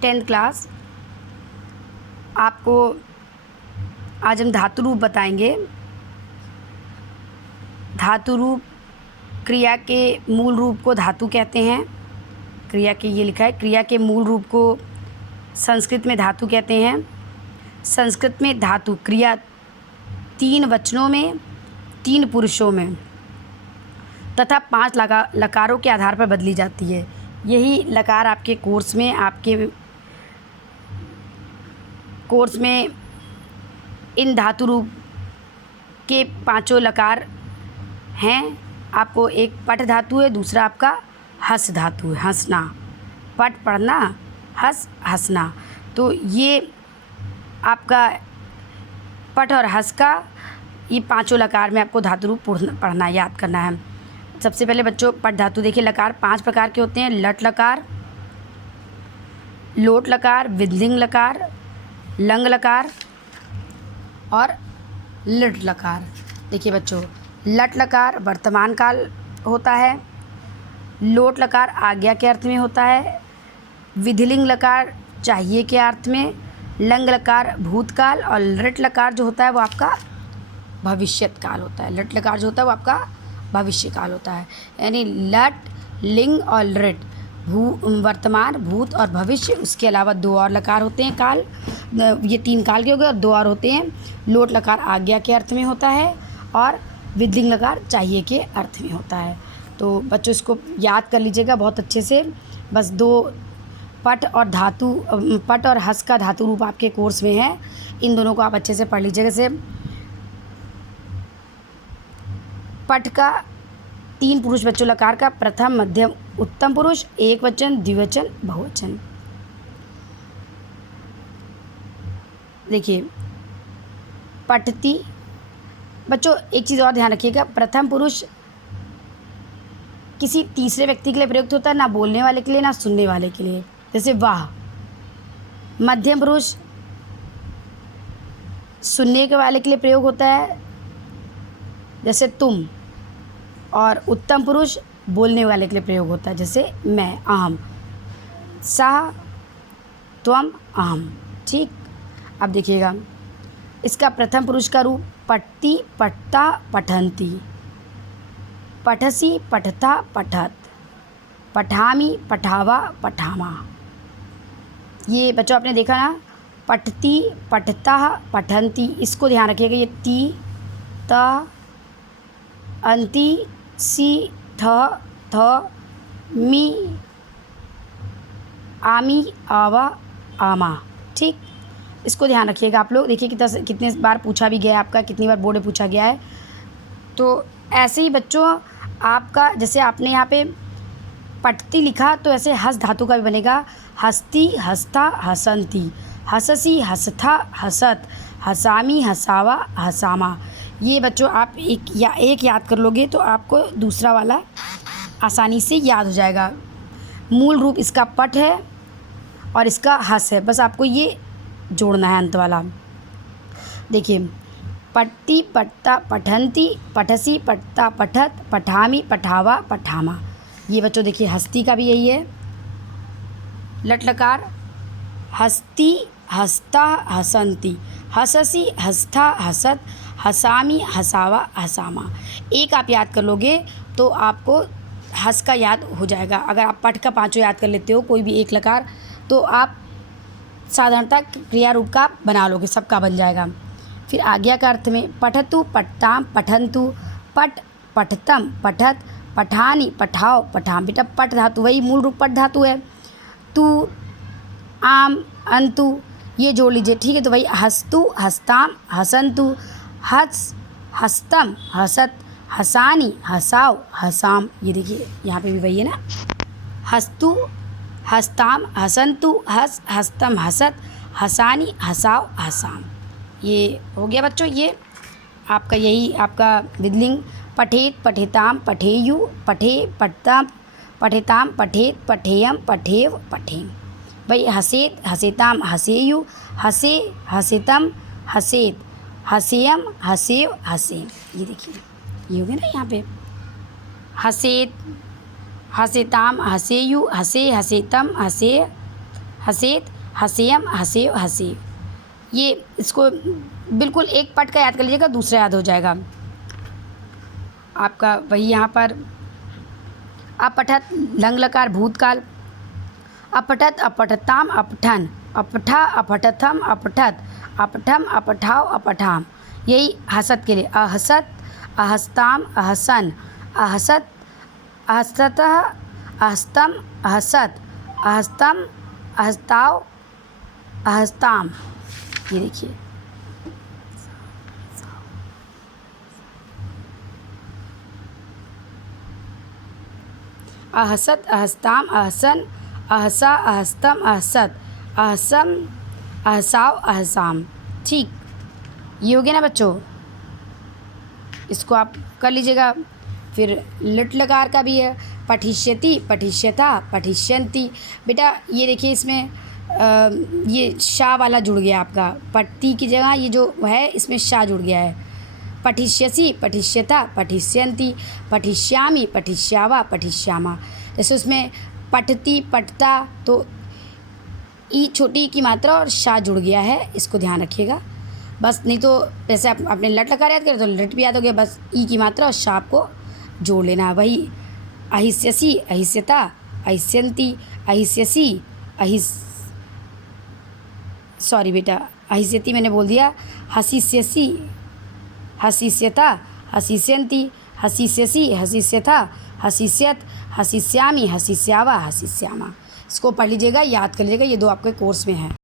10th class. आपको आज हम धातु रूप बताएंगे। धातु रूप, क्रिया के मूल रूप को धातु कहते हैं। क्रिया के, ये लिखा है, क्रिया के मूल रूप को संस्कृत में धातु कहते हैं। संस्कृत में धातु क्रिया 3 वचनों में, 3 पुरुषों में तथा 5 लकारों के आधार पर बदली जाती है। यही लकार आपके कोर्स में इन धातु रूप के 5 लकार हैं। आपको एक पठ धातु है, दूसरा आपका हस धातु है, हंसना। पठ पढ़ना, हस हंसना। तो ये आपका पठ और हस का ये 5 लकार में आपको धातु रूप पढ़ना, याद करना है। सबसे पहले बच्चों पठ धातु देखिए। लकार 5 प्रकार के होते हैं। लट लकार, लोट लकार, विधिलिंग लकार, लंग लकार और लिट लकार। देखिए बच्चों, लट लकार वर्तमान काल होता है, लोट लकार आज्ञा के अर्थ में होता है, विधिलिंग लकार चाहिए के अर्थ में, लंग लकार भूतकाल और लिट लकार जो होता है वो आपका भविष्यत काल होता है। लिट लकार जो होता है वो आपका भविष्य काल होता है। यानी लट, लिंग और लिट वर्तमान, भूत और भविष्य। उसके अलावा 2 और लकार होते हैं काल, ये 3 काल के हो गए और 2 और होते हैं। लोट लकार आज्ञा के अर्थ में होता है और विधिलिंग लकार चाहिए के अर्थ में होता है। तो बच्चों इसको याद कर लीजिएगा बहुत अच्छे से। बस 2 पठ और हस का धातु रूप आपके कोर्स में है। इन दोनों को आप अच्छे से पढ़ लीजिएगा। जैसे पठ का 3 पुरुष बच्चों लकार का प्रथम, मध्यम, उत्तम पुरुष, एक वचन, द्विवचन, बहुवचन। देखिए पठती, बच्चों एक चीज़ और ध्यान रखिएगा, प्रथम पुरुष किसी तीसरे व्यक्ति के लिए प्रयुक्त होता है, ना बोलने वाले के लिए ना सुनने वाले के लिए। जैसे वाह। मध्यम पुरुष सुनने के वाले के लिए प्रयोग होता है, जैसे तुम। और उत्तम पुरुष बोलने वाले के लिए प्रयोग होता है, जैसे मैं, अहम। सह, त्वम, अहम। ठीक। अब देखिएगा इसका प्रथम पुरुष का रूप पठती, पठता, पठन्ति, पठसी, पठता, पठत, पठामी, पठावा, पठामा। ये बच्चों आपने देखा ना, पठती, पठता, पठन्ति, इसको ध्यान रखिएगा। ये ती, त, अंति, सी, थ, मी, आमी, आवा, आमा। ठीक, इसको ध्यान रखिएगा आप लोग। देखिए कितने बार पूछा भी गया है आपका, कितनी बार बोर्ड में पूछा गया है। तो ऐसे ही बच्चों आपका, जैसे आपने यहाँ पे पठती लिखा तो ऐसे हस धातु का भी बनेगा। हस्ती, हस्ता, हसंती, हससी, हसथा, हसत, हसामी, हसावा, हसामा। ये बच्चों आप एक याद कर लोगे तो आपको दूसरा वाला आसानी से याद हो जाएगा। मूल रूप इसका पठ है और इसका हस है, बस आपको ये जोड़ना है अंत वाला। देखिए पठती, पठता, पठन्ति, पठसी, पठता, पठत, पठामी, पठावा, पठामा। ये बच्चों देखिए हस्ती का भी यही है। लट लकार हस्ती, हस्ता, हसंती, हससी, हस्था, हसत, हसामी, हसावा, हसामा। एक आप याद कर लोगे तो आपको हस का याद हो जाएगा। अगर आप पठ का 5 याद कर लेते हो, कोई भी एक लकार, तो आप साधारणतः क्रिया रूप का बना लोगे, सबका बन जाएगा। फिर आज्ञा का अर्थ में पठतु, पठताम, पठन्तु, पठ, पठतम, पठत, पठानी, पठाओ, पठाम। बेटा पठ धातु वही मूल रूप पठ धातु है। तू, आम, अंतु, ये जोड़ लीजिए। ठीक है, तो वही हस्तु, हस्ताम, हसंतु, हस, हस्तम, हसत, हसानी, हसाओ, हसाम। ये देखिए यहाँ पे भी वही है ना, हस्तु, हस्ताम, हसंतु, हस, हस्तम, हसत, हसानी, हसाओ, हसाम। ये हो गया बच्चों। ये आपका यही आपका विधिलिंग। पठेत, पठेताम, पठेयु, पठे, पठताम, पठेताम, पठेत, पठेयम, पठेव, पठेम। भाई हसेत, हसेताम, हसेयु, हसे, हसेतम, हसेत, हसेयम, हसेव, हसेम। ये देखिए ये हो गया ना यहाँ पे, हसेत, हसेताम, हसेयु, हसे, हसेतम, हसे, हसेत, हसेयम, हसेव, हसेव। ये इसको बिल्कुल एक पट का याद कर लीजिएगा, दूसरा याद हो जाएगा आपका। वही यहाँ पर अपठत, लंग लकार भूतकाल, अपठत, अपठताम, अपठन, अपठा, अपठथम, अपठत, अपठम, अपठाव, अपठाम। यही हसत के लिए, अहसत, अहस्ताम, अहसन, अहसत, अहस्ततः, अहस्तम, अहसत, अहस्तम, अहस्ताव, अहस्ताम। ये देखिए अहसत, अहस्ताम, अहसन, अहसा, अहस्तम, अहसत, अहसम, अहसाव, अहसाम। ठीक, ये हो गया ना बच्चों, इसको आप कर लीजिएगा। फिर लट लकार का भी है, पठिष्यति, पठिष्यथा, पठिष्यन्ति। बेटा ये देखिए इसमें ये शा वाला जुड़ गया आपका, पट्टी की जगह ये जो है इसमें शा जुड़ गया है। पठिष्यसि, पठिष्यथा, पठिष्यन्ति, पठिष्यामि, पठिष्यावा, पठिष्यामा। जैसे उसमें पठती, पठता, तो ई छोटी की मात्रा और शा जुड़ गया है, इसको ध्यान रखिएगा बस। नहीं तो जैसे आप अपने लट लकार याद करें तो लट भी याद हो गया, बस ई की मात्रा और शा को जोड़ लेना है। वही अहिष्यसि, अहिष्यता, अहिष्यन्ति, अहिष्यसि, सॉरी बेटा अहिष्यति मैंने बोल दिया, हसिष्यसि, हसिष्यता, हसिष्यन्ति, हसिष्यसि, हसिष्यथा, हसिष्यत, हसिष्यामि, हसिष्यावा, हसिष्यामा। इसको पढ़ लीजिएगा, याद कर लीजिएगा, ये दो आपके कोर्स में है।